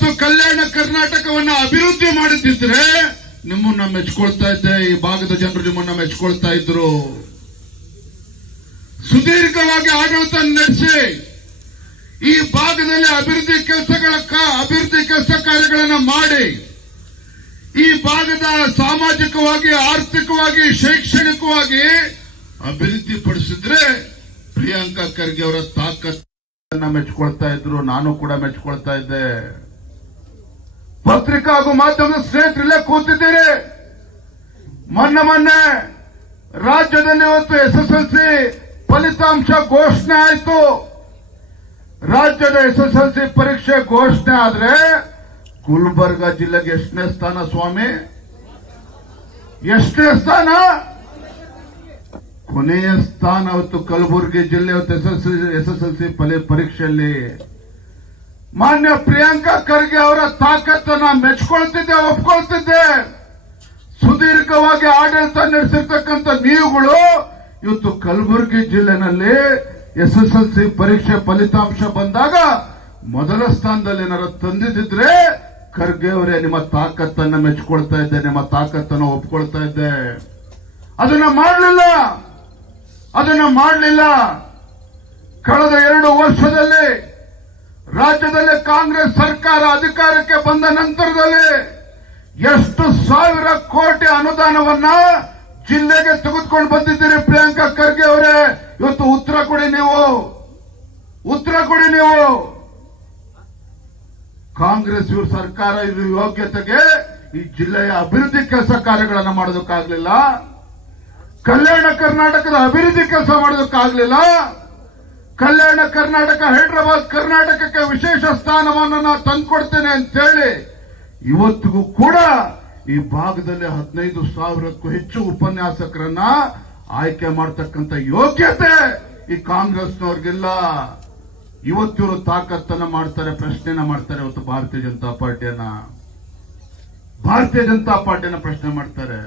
ಇವತ್ತು ಕಲ್ಯಾಣ ಕರ್ನಾಟಕವನ್ನ ಅಭಿವೃದ್ಧಿ ಮಾಡುತ್ತಿದ್ರೆ ನಿಮ್ಮನ್ನ ಮೆಚ್ಕೊಳ್ತಾ ಇದ್ದೆ, ಈ ಭಾಗದ ಜನರು ನಿಮ್ಮನ್ನ ಮೆಚ್ಕೊಳ್ತಾ ಇದ್ರು. ಸುದೀರ್ಘವಾಗಿ ಆಡಳಿತ ನಡೆಸಿ ಈ ಭಾಗದಲ್ಲಿ ಅಭಿವೃದ್ಧಿ ಕೆಲಸ ಕಾರ್ಯಗಳನ್ನು ಮಾಡಿ ಈ ಭಾಗದ ಸಾಮಾಜಿಕವಾಗಿ, ಆರ್ಥಿಕವಾಗಿ, ಶೈಕ್ಷಣಿಕವಾಗಿ ಅಭಿವೃದ್ಧಿ ಪಡಿಸಿದ್ರೆ ಪ್ರಿಯಾಂಕಾ ಖರ್ಗೆ ಅವರ ತಾಕತ್ತನ್ನ ಮೆಚ್ಕೊಳ್ತಾ ಇದ್ರು. ನಾನು ಕೂಡ ಮೆಚ್ಕೊಳ್ತಾ ಇದ್ದೆ. ಪತ್ರಿಕಾ ಹಾಗೂ ಮಾಧ್ಯಮದ ಸ್ನೇಹಿತರಲ್ಲೇ ಕೂತಿದ್ದೀರಿ. ಮೊನ್ನೆ ರಾಜ್ಯದಲ್ಲಿ ಇವತ್ತು SSLC ಫಲಿತಾಂಶ ಘೋಷಣೆ ಆಯಿತು. ರಾಜ್ಯದ SSLC ಪರೀಕ್ಷೆ ಘೋಷಣೆ ಆದ್ರೆ ಗುಲ್ಬರ್ಗ ಜಿಲ್ಲೆಗೆ ಎಷ್ಟನೇ ಸ್ಥಾನ ಸ್ವಾಮಿ? ಎಷ್ಟನೇ ಸ್ಥಾನ? ಕೊನೆಯ ಸ್ಥಾನ. ಅವತ್ತು ಕಲಬುರಗಿ ಜಿಲ್ಲೆ SSLC ಪರೀಕ್ಷೆಯಲ್ಲಿ ಮಾನ್ಯ ಪ್ರಿಯಾಂಕಾ ಖರ್ಗೆ ಅವರ ತಾಕತ್ತನ್ನ ಮೆಚ್ಕೊಳ್ತಿದ್ದೆ, ಒಪ್ಕೊಳ್ತಿದ್ದೆ. ಸುದೀರ್ಘವಾಗಿ ಆಡಳಿತ ನಡೆಸಿರ್ತಕ್ಕಂಥ ನೀವುಗಳು ಇವತ್ತು ಕಲಬುರಗಿ ಜಿಲ್ಲೆನಲ್ಲಿ SSLC ಪರೀಕ್ಷೆ ಫಲಿತಾಂಶ ಬಂದಾಗ ಮೊದಲ ಸ್ಥಾನದಲ್ಲಿ ಏನಾರು ತಂದಿದ್ರೆ ಖರ್ಗೆ ಅವರೇ ನಿಮ್ಮ ತಾಕತ್ತನ್ನ ಮೆಚ್ಕೊಳ್ತಾ ಇದ್ದೆ, ನಿಮ್ಮ ತಾಕತ್ತನ್ನು ಒಪ್ಕೊಳ್ತಾ ಇದ್ದೆ. ಅದನ್ನ ಮಾಡಲಿಲ್ಲ. ಕಳೆದ 2 ವರ್ಷದಲ್ಲಿ ರಾಜ್ಯದಲ್ಲಿ ಕಾಂಗ್ರೆಸ್ ಸರ್ಕಾರ ಅಧಿಕಾರಕ್ಕೆ ಬಂದ ನಂತರದಲ್ಲಿ ಎಷ್ಟು ಸಾವಿರ ಕೋಟಿ ಅನುದಾನವನ್ನ ಜಿಲ್ಲೆಗೆ ತೆಗೆದುಕೊಂಡು ಬಂದಿದ್ದೀರಿ ಪ್ರಿಯಾಂಕಾ ಖರ್ಗೆ ಅವರೇ? ಇವತ್ತು ಉತ್ತರ ಕೊಡಿ ನೀವು. ಕಾಂಗ್ರೆಸ್ ಇವ್ರ ಸರ್ಕಾರ ಇದು ಯೋಗ್ಯತೆಗೆ ಈ ಜಿಲ್ಲೆಯ ಅಭಿವೃದ್ಧಿ ಕೆಲಸ ಕಾರ್ಯಗಳನ್ನು ಮಾಡೋದಕ್ಕಾಗಲಿಲ್ಲ, ಕಲ್ಯಾಣ ಕರ್ನಾಟಕದ ಅಭಿವೃದ್ಧಿ ಕೆಲಸ ಮಾಡೋದಕ್ಕಾಗಲಿಲ್ಲ. ಕಲ್ಯಾಣ ಕರ್ನಾಟಕ, ಹೈದರಾಬಾದ್ ಕರ್ನಾಟಕಕ್ಕೆ ವಿಶೇಷ ಸ್ಥಾನವನ್ನು ತಂದುಕೊಡ್ತೇನೆ ಅಂತೇಳಿ ಇವತ್ತಿಗೂ ಕೂಡ ಈ ಭಾಗದಲ್ಲಿ 15,000ಕ್ಕೂ ಹೆಚ್ಚು ಉಪನ್ಯಾಸಕರನ್ನ ಆಯ್ಕೆ ಮಾಡತಕ್ಕಂಥ ಯೋಗ್ಯತೆ ಈ ಕಾಂಗ್ರೆಸ್ನವ್ರಿಗಿಲ್ಲ. ಇವತ್ತಿವರು ತಾಕತ್ತನ್ನ ಮಾಡ್ತಾರೆ, ಪ್ರಶ್ನೆನ ಮಾಡ್ತಾರೆ. ಇವತ್ತು ಭಾರತೀಯ ಜನತಾ ಪಾರ್ಟಿಯನ್ನ ಪ್ರಶ್ನೆ ಮಾಡ್ತಾರೆ.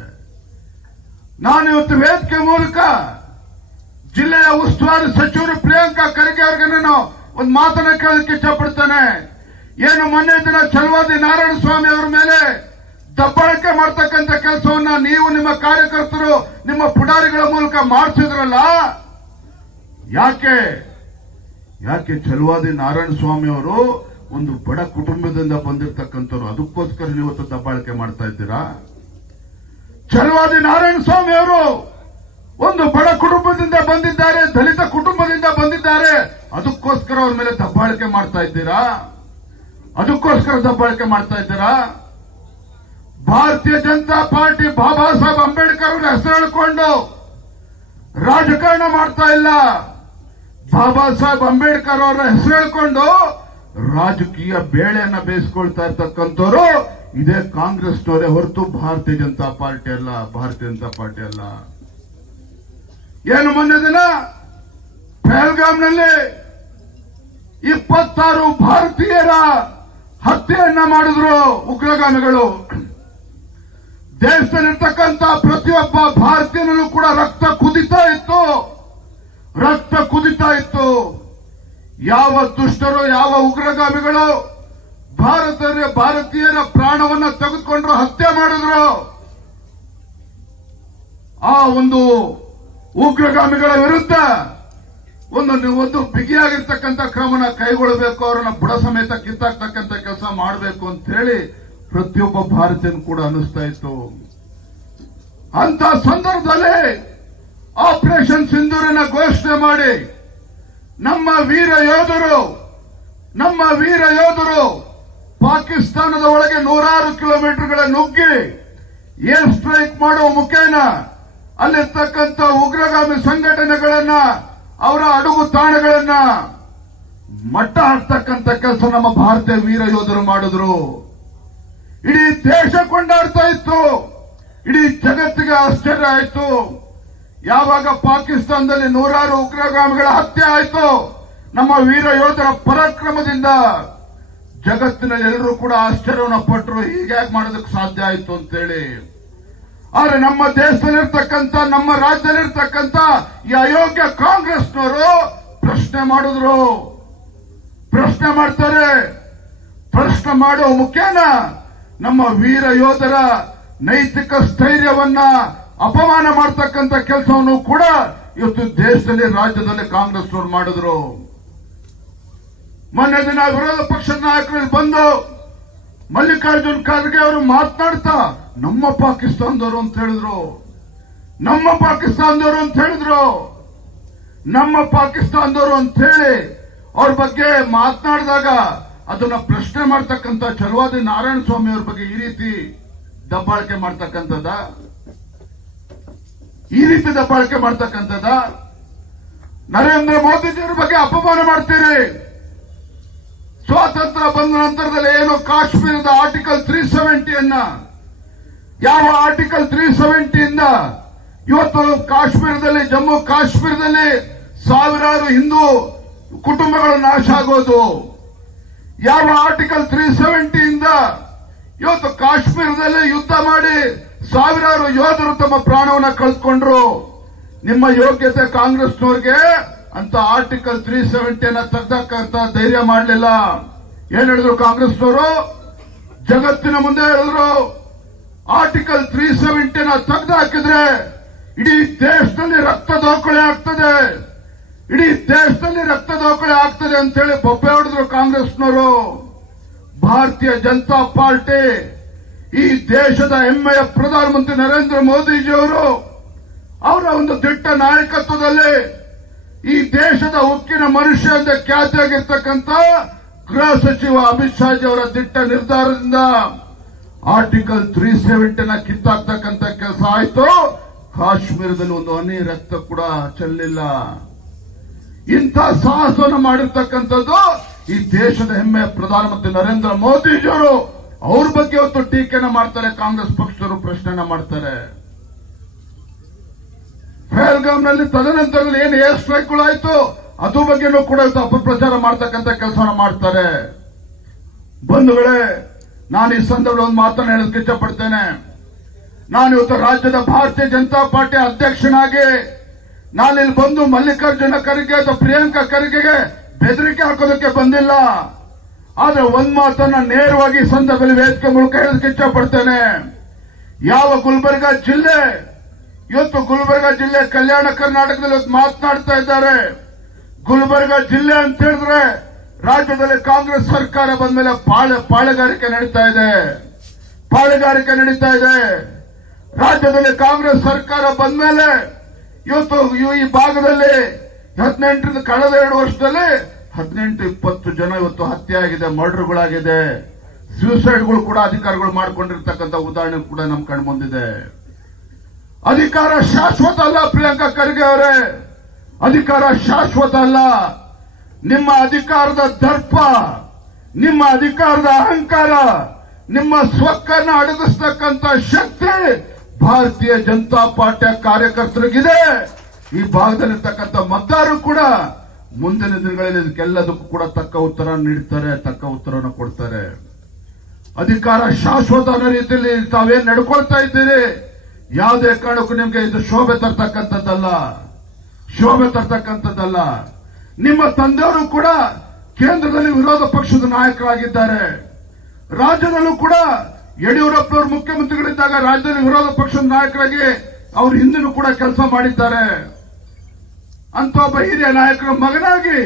ನಾನು ಇವತ್ತು ವೇದಿಕೆ ಮೂಲಕ ಜಿಲ್ಲೆಯ ಉಸ್ತುವಾರಿ ಸಚಿವರು ಪ್ರಿಯಾಂಕಾ ಖರ್ಗೆ ಅವರಿಗೆ ನಾನು ಒಂದು ಮಾತನ್ನ ಕೇಳಲಿಕ್ಕೆ ಇಷ್ಟಪಡ್ತೇನೆ. ಏನು ಮೊನ್ನೆ ದಿನ ಛಲವಾದಿ ನಾರಾಯಣ ಸ್ವಾಮಿ ಅವರ ಮೇಲೆ ದಬ್ಬಾಳಿಕೆ ಮಾಡ್ತಕ್ಕಂಥ ಕೆಲಸವನ್ನ ನೀವು ನಿಮ್ಮ ಕಾರ್ಯಕರ್ತರು ನಿಮ್ಮ ಪುಡಾರಿಗಳ ಮೂಲಕ ಮಾಡಿಸಿದ್ರಲ್ಲ, ಯಾಕೆ ಛಲವಾದಿ ನಾರಾಯಣ ಸ್ವಾಮಿ ಅವರು ಒಂದು ಬಡ ಕುಟುಂಬದಿಂದ ಬಂದಿರತಕ್ಕಂಥವ್ರು, ಅದಕ್ಕೋಸ್ಕರ ನೀವು ದಬ್ಬಾಳಿಕೆ ಮಾಡ್ತಾ ಇದ್ದೀರಾ? ಛಲವಾದಿ ನಾರಾಯಣ ಸ್ವಾಮಿ ಅವರು ಒಂದು ಬಡ ಕುಟುಂಬದಿಂದ ಬಂದಿದ್ದಾರೆ, ದಲಿತ ಕುಟುಂಬದಿಂದ ಬಂದಿದ್ದಾರೆ, ಅದಕ್ಕೋಸ್ಕರ ಅವ್ರ ಮೇಲೆ ದಬ್ಬಾಳಿಕೆ ಮಾಡ್ತಾ ಇದ್ದೀರಾ? ಭಾರತೀಯ ಜನತಾ ಪಾರ್ಟಿ ಬಾಬಾ ಸಾಹೇಬ್ ಅಂಬೇಡ್ಕರ್ ಅವರ ಹೆಸರು ಹೇಳಿಕೊಂಡು ರಾಜಕಾರಣ ಮಾಡ್ತಾ ಇಲ್ಲ. ಬಾಬಾ ಸಾಹೇಬ್ ಅಂಬೇಡ್ಕರ್ ಅವರ ಹೆಸರು ಹೇಳಿಕೊಂಡು ರಾಜಕೀಯ ಬೇಳೆಯನ್ನ ಬೇಯಿಸ್ಕೊಳ್ತಾ ಇರ್ತಕ್ಕಂಥವ್ರು ಇದೇ ಕಾಂಗ್ರೆಸ್ನವರೇ ಹೊರತು ಭಾರತೀಯ ಜನತಾ ಪಾರ್ಟಿ ಅಲ್ಲ. ಏನು ಮೊನ್ನೆ ದಿನ ಪಹಲ್ಗಾಮ್ನಲ್ಲಿ 26 ಭಾರತೀಯರ ಹತ್ಯೆಯನ್ನ ಮಾಡಿದ್ರು ಉಗ್ರಗಾಮಿಗಳು. ದೇಶದಲ್ಲಿರ್ತಕ್ಕಂಥ ಪ್ರತಿಯೊಬ್ಬ ಭಾರತೀಯನಲ್ಲೂ ಕೂಡ ರಕ್ತ ಕುದಿತಾ ಇತ್ತು. ಯಾವ ದುಷ್ಟರು, ಯಾವ ಉಗ್ರಗಾಮಿಗಳು ಭಾರತೀಯರ ಪ್ರಾಣವನ್ನ ತೆಗೆದುಕೊಂಡ್ರು, ಹತ್ಯೆ ಮಾಡಿದ್ರು, ಆ ಒಂದು ಉಗ್ರಗಾಮಿಗಳ ವಿರುದ್ಧ ಒಂದು ಬಿಗಿಯಾಗಿರ್ತಕ್ಕಂಥ ಕ್ರಮನ ಕೈಗೊಳ್ಳಬೇಕು, ಅವರನ್ನ ಬುಡ ಸಮೇತ ಕಿತ್ತಾಕ್ತಕ್ಕಂಥ ಕೆಲಸ ಮಾಡಬೇಕು ಅಂತ ಹೇಳಿ ಪ್ರತಿಯೊಬ್ಬ ಭಾರತೀಯನು ಕೂಡ ಅನಿಸ್ತಾ ಇತ್ತು. ಅಂತ ಸಂದರ್ಭದಲ್ಲಿ ಆಪರೇಷನ್ ಸಿಂಧೂರನ್ನ ಘೋಷಣೆ ಮಾಡಿ ನಮ್ಮ ವೀರ ಯೋಧರು ಪಾಕಿಸ್ತಾನದ ಒಳಗೆ 100 ಕಿಲೋಮೀಟರ್ಗಳ ನುಗ್ಗಿ ಏರ್ ಸ್ಟ್ರೈಕ್ ಮಾಡುವ ಮುಖೇನ ಅಲ್ಲಿರ್ತಕ್ಕಂಥ ಉಗ್ರಗಾಮಿ ಸಂಘಟನೆಗಳನ್ನ, ಅವರ ಅಡುಗು ತಾಣಗಳನ್ನ ಮಟ್ಟ ಹಾಕ್ತಕ್ಕಂಥ ಕೆಲಸ ನಮ್ಮ ಭಾರತೀಯ ವೀರ ಯೋಧರು ಮಾಡಿದ್ರು. ಇಡೀ ದೇಶ ಕೊಂಡಾಡ್ತಾ ಇತ್ತು, ಇಡೀ ಜಗತ್ತಿಗೆ ಆಶ್ಚರ್ಯ ಆಯಿತು. ಯಾವಾಗ ಪಾಕಿಸ್ತಾನದಲ್ಲಿ 100 ಉಗ್ರಗಾಮಿಗಳ ಹತ್ಯೆ ಆಯಿತು, ನಮ್ಮ ವೀರ ಯೋಧರ ಪರಾಕ್ರಮದಿಂದ ಜಗತ್ತಿನಲ್ಲಿ ಎಲ್ಲರೂ ಕೂಡ ಆಶ್ಚರ್ಯವನ್ನು ಪಟ್ಟರು, ಹೀಗ್ಯಾಕೆ ಮಾಡೋದಕ್ಕೆ ಸಾಧ್ಯ ಆಯಿತು ಅಂತೇಳಿ. ಆದ್ರೆ ನಮ್ಮ ದೇಶದಲ್ಲಿರ್ತಕ್ಕಂಥ, ನಮ್ಮ ರಾಜ್ಯದಲ್ಲಿರ್ತಕ್ಕಂಥ ಈ ಅಯೋಗ್ಯ ಕಾಂಗ್ರೆಸ್ನವರು ಪ್ರಶ್ನೆ ಮಾಡ್ತಾರೆ. ಪ್ರಶ್ನೆ ಮಾಡುವ ಮುಖೇನ ನಮ್ಮ ವೀರ ಯೋಧರ ನೈತಿಕ ಸ್ಥೈರ್ಯವನ್ನ ಅಪಮಾನ ಮಾಡತಕ್ಕಂತ ಕೆಲಸವನ್ನು ಕೂಡ ಇವತ್ತು ದೇಶದಲ್ಲಿ ರಾಜ್ಯದಲ್ಲಿ ಕಾಂಗ್ರೆಸ್ನವರು ಮಾಡಿದ್ರು. ಮೊನ್ನೆ ದಿನ ವಿರೋಧ ಪಕ್ಷದ ನಾಯಕರಲ್ಲಿ ಬಂದು ಮಲ್ಲಿಕಾರ್ಜುನ್ ಖರ್ಗೆ ಅವರು ಮಾತನಾಡ್ತಾ ನಮ್ಮ ಪಾಕಿಸ್ತಾನದವರು ಅಂತ ಹೇಳಿದ್ರು, ನಮ್ಮ ಪಾಕಿಸ್ತಾನದವರು ಅಂತ ಹೇಳಿದ್ರು, ನಮ್ಮ ಪಾಕಿಸ್ತಾನದವರು ಅಂತ ಹೇಳಿ ಅವ್ರ ಬಗ್ಗೆ ಮಾತನಾಡಿದಾಗ ಅದನ್ನ ಪ್ರಶ್ನೆ ಮಾಡ್ತಕ್ಕಂಥ ಛಲವಾದಿ ನಾರಾಯಣ ಸ್ವಾಮಿ ಅವ್ರ ಬಗ್ಗೆ ಈ ರೀತಿ ದಬ್ಬಾಳಿಕೆ ಮಾಡ್ತಕ್ಕಂಥದ್ದ, ಈ ರೀತಿ ದಬ್ಬಾಳಿಕೆ ಮಾಡ್ತಕ್ಕಂಥದ್ದ. ನರೇಂದ್ರ ಮೋದಿಜಿಯವರ ಬಗ್ಗೆ ಅಪಮಾನ ಮಾಡ್ತೀರಿ. ಸ್ವಾತಂತ್ರ್ಯ ಬಂದ ನಂತರದಲ್ಲಿ ಏನು ಕಾಶ್ಮೀರದ ಆರ್ಟಿಕಲ್ 370 ಯಾವ ಆರ್ಟಿಕಲ್ 370 ಇಂದ ಇವತ್ತು ಕಾಶ್ಮೀರದಲ್ಲಿ ಜಮ್ಮು ಕಾಶ್ಮೀರದಲ್ಲಿ ಸಾವಿರಾರು ಹಿಂದೂ ಕುಟುಂಬಗಳು ನಾಶ ಆಗೋದು, ಯಾವ ಆರ್ಟಿಕಲ್ 370 ಇಂದ ಇವತ್ತು ಕಾಶ್ಮೀರದಲ್ಲಿ ಯುದ್ಧ ಮಾಡಿ ಸಾವಿರಾರು ಯೋಧರು ತಮ್ಮ ಪ್ರಾಣವನ್ನ ಕಳೆದುಕೊಂಡ್ರು. ನಿಮ್ಮ ಯೋಗ್ಯತೆ ಕಾಂಗ್ರೆಸ್ನವ್ರಿಗೆ ಅಂತ ಆರ್ಟಿಕಲ್ 370 ತೆಗೆದಕ್ಕಂತ ಧೈರ್ಯ ಮಾಡಲಿಲ್ಲ. ಏನ್ ಹೇಳಿದ್ರು ಕಾಂಗ್ರೆಸ್ನವರು? ಜಗತ್ತಿನ ಮುಂದೆ ಹೇಳಿದ್ರು ಆರ್ಟಿಕಲ್ 370 ತೆಗೆದು ಹಾಕಿದ್ರೆ ಇಡೀ ದೇಶದಲ್ಲಿ ರಕ್ತ ದೋಕಳಿ ಆಗ್ತದೆ, ಇಡೀ ದೇಶದಲ್ಲಿ ರಕ್ತ ದೋಕಳಿ ಆಗ್ತದೆ ಅಂತ ಹೇಳಿ ಬೊಬ್ಬೆ ಹೊಡೆದ್ರು ಕಾಂಗ್ರೆಸ್ನವರು. ಭಾರತೀಯ ಜನತಾ ಪಾರ್ಟಿ ಈ ದೇಶದ ಹೆಮ್ಮೆಯ ಪ್ರಧಾನಮಂತ್ರಿ ನರೇಂದ್ರ ಮೋದಿಜಿಯವರು ಅವರ ಒಂದು ದಿಟ್ಟ ನಾಯಕತ್ವದಲ್ಲಿ ಈ ದೇಶದ ಉಕ್ಕಿನ ಮನುಷ್ಯ ಅಂತ ಖ್ಯಾತಿಯಾಗಿರ್ತಕ್ಕಂಥ ಗೃಹ ಸಚಿವ ಅಮಿತ್ ಶಾಜಿ ಅವರ ದಿಟ್ಟ ನಿರ್ಧಾರದಿಂದ ಆರ್ಟಿಕಲ್ 370 ಕಿತ್ತಾಕ್ತಕ್ಕಂಥ ಕೆಲಸ ಆಯ್ತು. ಕಾಶ್ಮೀರದಲ್ಲಿ ಒಂದು ಹನಿ ರಕ್ತ ಕೂಡ ಚೆಲ್ಲಿಲ್ಲ. ಇಂಥ ಸಾಹಸವನ್ನು ಮಾಡಿರ್ತಕ್ಕಂಥದ್ದು ಈ ದೇಶದ ಹೆಮ್ಮೆಯ ಪ್ರಧಾನಮಂತ್ರಿ ನರೇಂದ್ರ ಮೋದಿಜಿಯವರು. ಅವ್ರ ಬಗ್ಗೆ ಇವತ್ತು ಟೀಕೆನ ಮಾಡ್ತಾರೆ, ಕಾಂಗ್ರೆಸ್ ಪಕ್ಷದವರು ಪ್ರಶ್ನೆನ ಮಾಡ್ತಾರೆ. ಪಹಲ್ಗಾಮ್ನಲ್ಲಿ ತದನಂತರದಲ್ಲಿ ಏನು ಏರ್ ಸ್ಟ್ರೈಕ್ಗಳಾಯ್ತು ಅದ್ರ ಬಗ್ಗೆನೂ ಕೂಡ ಇವತ್ತು ಅಪಪ್ರಚಾರ ಮಾಡ್ತಕ್ಕಂಥ ಕೆಲಸವನ್ನು ಮಾಡ್ತಾರೆ. ಬಂಧುಗಳೇ, ನಾನು ಈ ಸಂದರ್ಭದಲ್ಲಿ ಒಂದು ಮಾತನ್ನು ಹೇಳೋದಕ್ಕೆ ಇಷ್ಟಪಡ್ತೇನೆ. ನಾನು ಇವತ್ತು ರಾಜ್ಯದ ಭಾರತೀಯ ಜನತಾ ಪಾರ್ಟಿ ಅಧ್ಯಕ್ಷನಾಗಿ ನಾನಿಲ್ಲಿ ಬಂದು ಮಲ್ಲಿಕಾರ್ಜುನ ಖರ್ಗೆ ಅಥವಾ ಪ್ರಿಯಾಂಕಾ ಖರ್ಗೆಗೆ ಬೆದರಿಕೆ ಹಾಕೋದಕ್ಕೆ ಬಂದಿಲ್ಲ. ಆದ್ರೆ ಒಂದ್ ಮಾತನ್ನ ನೇರವಾಗಿ ಈ ಸಂದರ್ಭದಲ್ಲಿ ವೇದಿಕೆ ಮೂಲಕ ಹೇಳೋದಕ್ಕೆ ಇಷ್ಟಪಡ್ತೇನೆ. ಯಾವ ಗುಲ್ಬರ್ಗ ಜಿಲ್ಲೆ ಇವತ್ತು ಗುಲ್ಬರ್ಗ ಜಿಲ್ಲೆ ಕಲ್ಯಾಣ ಕರ್ನಾಟಕದಲ್ಲಿ ಮಾತನಾಡ್ತಾ ಇದ್ದಾರೆ. ಗುಲ್ಬರ್ಗ ಜಿಲ್ಲೆ ಅಂತ ಹೇಳಿದ್ರೆ ರಾಜ್ಯದಲ್ಲಿ ಕಾಂಗ್ರೆಸ್ ಸರ್ಕಾರ ಬಂದ ಮೇಲೆ ಪಾಳೆಗಾರಿಕೆ ನಡೀತಾ ಇದೆ, ಪಾಳೆಗಾರಿಕೆ ನಡೀತಾ ಇದೆ. ರಾಜ್ಯದಲ್ಲಿ ಕಾಂಗ್ರೆಸ್ ಸರ್ಕಾರ ಬಂದ ಮೇಲೆ ಇವತ್ತು ಈ ಭಾಗದಲ್ಲಿ 18 ಕಳೆದ 2 ವರ್ಷದಲ್ಲಿ 18-20 ಜನ ಇವತ್ತು ಹತ್ಯೆ ಆಗಿದೆ, ಮರ್ಡರ್ಗಳಾಗಿದೆ, ಸ್ಯೂಸೈಡ್ಗಳು ಕೂಡ ಅಧಿಕಾರಿಗಳು ಮಾಡಿಕೊಂಡಿರ್ತಕ್ಕಂಥ ಉದಾಹರಣೆ ಕೂಡ ನಮ್ಮ ಕಣ್ಣು ಮುಂದಿದೆ. ಅಧಿಕಾರ ಶಾಶ್ವತ ಅಲ್ಲ ಪ್ರಿಯಾಂಕಾ ಖರ್ಗೆ ಅವರೇ, ಅಧಿಕಾರ ಶಾಶ್ವತ ಅಲ್ಲ. ನಿಮ್ಮ ಅಧಿಕಾರದ ದರ್ಪ, ನಿಮ್ಮ ಅಧಿಕಾರದ ಅಹಂಕಾರ, ನಿಮ್ಮ ಸ್ವಕ್ಕನ್ನ ಅಡಗಿಸ್ತಕ್ಕಂಥ ಶಕ್ತಿ ಭಾರತೀಯ ಜನತಾ ಪಾರ್ಟಿಯ ಕಾರ್ಯಕರ್ತರಿಗಿದೆ. ಈ ಭಾಗದಲ್ಲಿರ್ತಕ್ಕಂಥ ಮತದಾರರು ಕೂಡ ಮುಂದಿನ ದಿನಗಳಲ್ಲಿ ಇದಕ್ಕೆಲ್ಲದಕ್ಕೂ ಕೂಡ ತಕ್ಕ ಉತ್ತರ ನೀಡ್ತಾರೆ, ತಕ್ಕ ಉತ್ತರವನ್ನು ಕೊಡ್ತಾರೆ. ಅಧಿಕಾರ ಶಾಶ್ವತ ಅನ್ನೋ ರೀತಿಯಲ್ಲಿ ತಾವೇನ್ ನಡ್ಕೊಳ್ತಾ ಇದ್ದೀರಿ, ಯಾವುದೇ ಕಾರಣಕ್ಕೂ ನಿಮ್ಗೆ ಇದು ಶೋಭೆ ತರ್ತಕ್ಕಂಥದ್ದಲ್ಲ, ಶೋಭೆ ತರ್ತಕ್ಕಂಥದ್ದಲ್ಲ. ನಿಮ್ಮ ತಂದೆಯವರು ಕೂಡ ಕೇಂದ್ರದಲ್ಲಿ ವಿರೋಧ ಪಕ್ಷದ ನಾಯಕರಾಗಿದ್ದಾರೆ. ರಾಜ್ಯದಲ್ಲೂ ಕೂಡ ಯಡಿಯೂರಪ್ಪನವರು ಮುಖ್ಯಮಂತ್ರಿಗಳಿದ್ದಾಗ ರಾಜ್ಯದಲ್ಲಿ ವಿರೋಧ ಪಕ್ಷದ ನಾಯಕರಾಗಿ ಅವರು ಹಿಂದಿನೂ ಕೂಡ ಕೆಲಸ ಮಾಡಿದ್ದಾರೆ. ಅಂತ ಒಬ್ಬ ಹಿರಿಯ ನಾಯಕರ ಮಗನಾಗಿ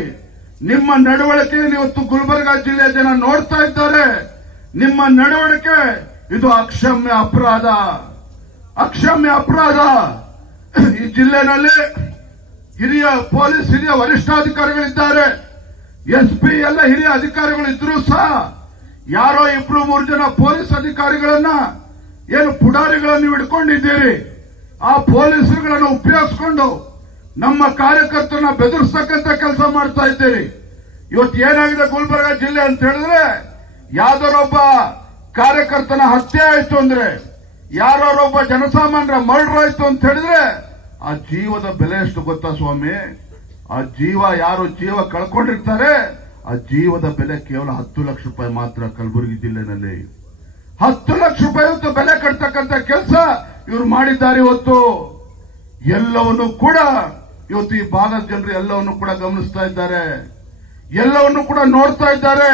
ನಿಮ್ಮ ನಡವಳಿಕೆಯನ್ನು ಇವತ್ತು ಗುಲ್ಬರ್ಗಾ ಜಿಲ್ಲೆಯ ಜನ ನೋಡ್ತಾ ಇದ್ದಾರೆ. ನಿಮ್ಮ ನಡವಳಿಕೆ ಇದು ಅಕ್ಷಮ್ಯ ಅಪರಾಧ, ಅಕ್ಷಮ್ಯ ಅಪರಾಧ. ಈ ಜಿಲ್ಲೆನಲ್ಲಿ ಹಿರಿಯ ಪೊಲೀಸ್ ಹಿರಿಯ ವರಿಷ್ಠಾಧಿಕಾರಿಗಳಿದ್ದಾರೆ, ಎಸ್ಪಿ ಎಲ್ಲ ಹಿರಿಯ ಅಧಿಕಾರಿಗಳು ಇದ್ರೂ ಸಹ ಯಾರೋ 2-3 ಜನ ಪೊಲೀಸ್ ಅಧಿಕಾರಿಗಳನ್ನ ಏನು ಪುಡಾರಿಗಳನ್ನು ಹಿಡ್ಕೊಂಡಿದ್ದೀರಿ. ಆ ಪೊಲೀಸರುಗಳನ್ನು ಉಪಯೋಗಿಸಿಕೊಂಡು ನಮ್ಮ ಕಾರ್ಯಕರ್ತರನ್ನ ಬೆದರಿಸ್ತಕ್ಕಂಥ ಕೆಲಸ ಮಾಡ್ತಾ ಇದ್ದೀರಿ. ಇವತ್ತು ಏನಾಗಿದೆ ಗುಲ್ಬರ್ಗಾ ಜಿಲ್ಲೆ ಅಂತ ಹೇಳಿದ್ರೆ, ಯಾವ್ದಾರೊಬ್ಬ ಕಾರ್ಯಕರ್ತನ ಹತ್ಯೆ ಆಯ್ತು ಅಂದ್ರೆ, ಯಾರೊಬ್ಬ ಜನಸಾಮಾನ್ಯರ ಮರ್ಡರ್ ಆಯ್ತು ಅಂತ ಹೇಳಿದ್ರೆ ಆ ಜೀವದ ಬೆಲೆ ಎಷ್ಟು ಗೊತ್ತಾ ಸ್ವಾಮಿ? ಆ ಜೀವ ಯಾರು ಜೀವ ಕಳ್ಕೊಂಡಿರ್ತಾರೆ ಆ ಜೀವದ ಬೆಲೆ ಕೇವಲ 10 ಲಕ್ಷ ರೂಪಾಯಿ ಮಾತ್ರ. ಕಲಬುರಗಿ ಜಿಲ್ಲೆನಲ್ಲಿ 10 ಲಕ್ಷ ರೂಪಾಯಿ ಬೆಲೆ ಕಟ್ತಕ್ಕಂಥ ಕೆಲಸ ಇವರು ಮಾಡಿದ್ದಾರೆ. ಇವತ್ತು ಎಲ್ಲವನ್ನು ಕೂಡ ಇವತ್ತು ಈ ಭಾಗದ ಜನರು ಎಲ್ಲವನ್ನು ಕೂಡ ಗಮನಿಸ್ತಾ ಇದ್ದಾರೆ, ಎಲ್ಲವನ್ನು ಕೂಡ ನೋಡ್ತಾ ಇದ್ದಾರೆ.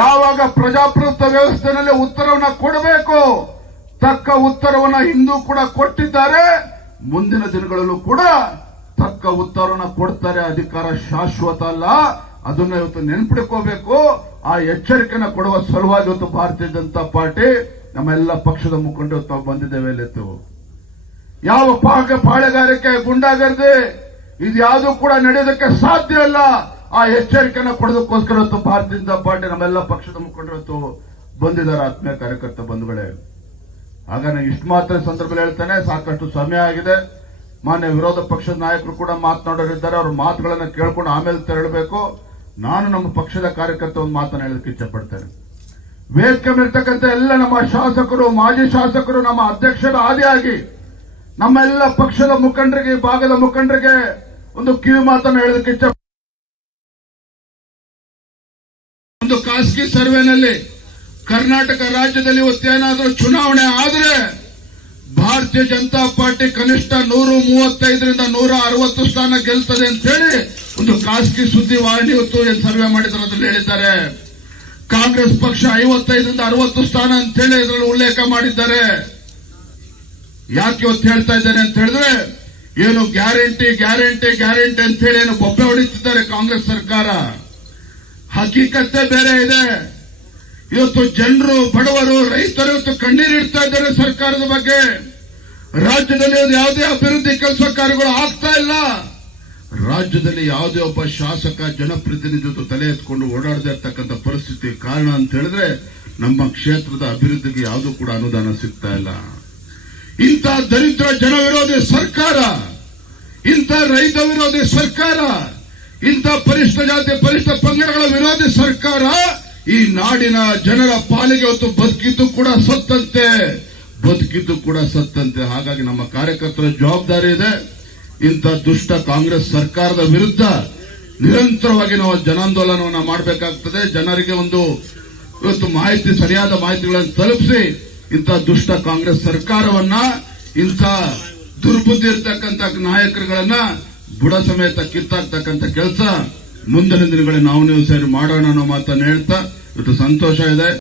ಯಾವಾಗ ಪ್ರಜಾಪ್ರಭುತ್ವ ವ್ಯವಸ್ಥೆಯಲ್ಲಿ ಉತ್ತರವನ್ನ ಕೊಡಬೇಕು, ತಕ್ಕ ಉತ್ತರವನ್ನ ಹಿಂದೂ ಕೂಡ ಕೊಟ್ಟಿದ್ದಾರೆ, ಮುಂದಿನ ದಿನಗಳಲ್ಲೂ ಕೂಡ ತಕ್ಕ ಉತ್ತರವನ್ನ ಕೊಡ್ತಾರೆ. ಅಧಿಕಾರ ಶಾಶ್ವತ ಅಲ್ಲ, ಅದನ್ನ ಇವತ್ತು ನೆನ್ಪಿಡ್ಕೋಬೇಕು. ಆ ಎಚ್ಚರಿಕೆನ ಕೊಡುವ ಸಲುವಾಗಿ ಇವತ್ತು ಭಾರತೀಯ ಜನತಾ ಪಾರ್ಟಿ ನಮ್ಮೆಲ್ಲ ಪಕ್ಷದ ಮುಖಂಡರು ತಾವು ಬಂದಿದ್ದೇವೆ. ಇಲ್ಲಿತ್ತು ಯಾವ ಪಾಳೆಗಾರಿಕೆ, ಗುಂಡಾಗರ್ದಿ ಇದ್ಯಾವುದೂ ಕೂಡ ನಡೆಯೋದಕ್ಕೆ ಸಾಧ್ಯ ಇಲ್ಲ. ಆ ಎಚ್ಚರಿಕೆನ ಕೊಡೋದಕ್ಕೋಸ್ಕರ ಇವತ್ತು ಭಾರತೀಯ ಜನತಾ ಪಾರ್ಟಿ ನಮ್ಮೆಲ್ಲ ಪಕ್ಷದ ಮುಖಂಡರು ಇವತ್ತು ಬಂದಿದ್ದಾರೆ. ಆತ್ಮೀಯ ಕಾರ್ಯಕರ್ತ ಬಂಧುಗಳೇ, ಆಗ ನಾನು ಇಷ್ಟು ಮಾತ್ರ ಸಂದರ್ಭದಲ್ಲಿ ಹೇಳ್ತೇನೆ, ಸಾಕಷ್ಟು ಸಮಯ ಆಗಿದೆ. ಮಾನ್ಯ ವಿರೋಧ ಪಕ್ಷದ ನಾಯಕರು ಕೂಡ ಮಾತನಾಡೋರಿದ್ದಾರೆ, ಅವ್ರ ಮಾತುಗಳನ್ನ ಕೇಳ್ಕೊಂಡು ಆಮೇಲೆ ತೆರಳಬೇಕು. ನಾನು ನಮ್ಮ ಪಕ್ಷದ ಕಾರ್ಯಕರ್ತ ಒಂದು ಮಾತನ್ನು ಹೇಳೋದಕ್ಕೆ ಇಚ್ಛೆ ಪಡ್ತೇನೆ. ವೇದಿಕೆ ಮೇಲಿರ್ತಕ್ಕಂಥ ಎಲ್ಲ ನಮ್ಮ ಶಾಸಕರು, ಮಾಜಿ ಶಾಸಕರು, ನಮ್ಮ ಅಧ್ಯಕ್ಷರ ಆದಿಯಾಗಿ ನಮ್ಮೆಲ್ಲ ಪಕ್ಷದ ಮುಖಂಡರಿಗೆ, ಭಾಗದ ಮುಖಂಡರಿಗೆ ಒಂದು ಕಿವಿ ಮಾತನ್ನು ಹೇಳೋದಕ್ಕೆ ಇಚ್ಛೆ. ಒಂದು ಖಾಸಗಿ ಸರ್ವೆನಲ್ಲಿ ಕರ್ನಾಟಕ ರಾಜ್ಯದಲ್ಲಿ ಇವತ್ತೇನಾದ್ರೂ ಚುನಾವಣೆ ಆದರೆ ಭಾರತೀಯ ಜನತಾ ಪಾರ್ಟಿ ಕನಿಷ್ಠ 135ರಿಂದ 160 ಸ್ಥಾನ ಗೆಲ್ತದೆ ಅಂತ ಹೇಳಿ ಒಂದು ಖಾಸಗಿ ಸುದ್ದಿವಾಹಿನಿ ಇವತ್ತು ಸರ್ವೆ ಮಾಡಿದ್ರು, ಅದ್ರಲ್ಲಿ ಹೇಳಿದ್ದಾರೆ. ಕಾಂಗ್ರೆಸ್ ಪಕ್ಷ 55ರಿಂದ 60 ಸ್ಥಾನ ಅಂತ ಹೇಳಿ ಇದರಲ್ಲಿ ಉಲ್ಲೇಖ ಮಾಡಿದ್ದಾರೆ. ಯಾಕೆ ಇವತ್ತು ಹೇಳ್ತಾ ಇದ್ದೇನೆ ಅಂತ ಹೇಳಿದ್ರೆ, ಏನು ಗ್ಯಾರಂಟಿ ಗ್ಯಾರಂಟಿ ಗ್ಯಾರಂಟಿ ಅಂತ ಹೇಳಿ ಏನು ಬೊಬ್ಬೆ ಹೊಡಿತಿದ್ದಾರೆ ಕಾಂಗ್ರೆಸ್ ಸರ್ಕಾರ. ಹಕೀಕತೆ ಬೇರೆ ಇದೆ. ಇವತ್ತು ಜನರು, ಬಡವರು, ರೈತರು ಇವತ್ತು ಕಣ್ಣೀರಿಡ್ತಾ ಇದ್ದಾರೆ ಸರ್ಕಾರದ ಬಗ್ಗೆ. ರಾಜ್ಯದಲ್ಲಿ ಯಾವುದೇ ಅಭಿವೃದ್ಧಿ ಕೆಲಸ ಕಾರ್ಯಗಳು ಆಗ್ತಾ ಇಲ್ಲ. ರಾಜ್ಯದಲ್ಲಿ ಯಾವುದೇ ಒಬ್ಬ ಶಾಸಕ, ಜನಪ್ರತಿನಿಧಿ ತಲೆ ಎತ್ಕೊಂಡು ಓಡಾಡದೇ ಇರ್ತಕ್ಕಂಥ ಪರಿಸ್ಥಿತಿ. ಕಾರಣ ಅಂತ ಹೇಳಿದ್ರೆ ನಮ್ಮ ಕ್ಷೇತ್ರದ ಅಭಿವೃದ್ಧಿಗೆ ಯಾವುದೂ ಕೂಡ ಅನುದಾನ ಸಿಗ್ತಾ ಇಲ್ಲ. ಇಂಥ ದರಿದ್ರ ಜನ ವಿರೋಧಿ ಸರ್ಕಾರ, ಇಂಥ ರೈತ ವಿರೋಧಿ ಸರ್ಕಾರ, ಇಂಥ ಪರಿಷ್ಠ ಜಾತಿ ಪರಿಷ್ಠ ಪಂಗಡಗಳ ವಿರೋಧಿ ಸರ್ಕಾರ ಈ ನಾಡಿನ ಜನರ ಪಾಲಿಗೆ ಹೊತ್ತು ಬದುಕಿದ್ದು ಕೂಡ ಸತ್ತಂತೆ, ಬದುಕಿದ್ದು ಕೂಡ ಸತ್ತಂತೆ. ಹಾಗಾಗಿ ನಮ್ಮ ಕಾರ್ಯಕರ್ತರ ಜವಾಬ್ದಾರಿ ಇದೆ. ಇಂಥ ದುಷ್ಟ ಕಾಂಗ್ರೆಸ್ ಸರ್ಕಾರದ ವಿರುದ್ಧ ನಿರಂತರವಾಗಿ ನಾವು ಜನಾಂದೋಲನವನ್ನು ಮಾಡಬೇಕಾಗ್ತದೆ. ಜನರಿಗೆ ಒಂದು ಇವತ್ತು ಮಾಹಿತಿ, ಸರಿಯಾದ ಮಾಹಿತಿಗಳನ್ನು ತಲುಪಿಸಿ ಇಂಥ ದುಷ್ಟ ಕಾಂಗ್ರೆಸ್ ಸರ್ಕಾರವನ್ನ, ಇಂಥ ದುರ್ಬುದ್ಧಿ ಇರ್ತಕ್ಕಂಥ ನಾಯಕರುಗಳನ್ನ ಬುಡ ಸಮೇತ ಕಿತ್ತಾಕ್ತಕ್ಕಂಥ ಕೆಲಸ ಮುಂದಿನ ದಿನಗಳಲ್ಲಿ ನಾವು ನೀವು ಸೇರಿ ಮಾಡೋಣ ಅನ್ನೋ ಮಾತನ್ನು ಹೇಳ್ತಾ ಇವತ್ತು ಸಂತೋಷ ಇದೆ.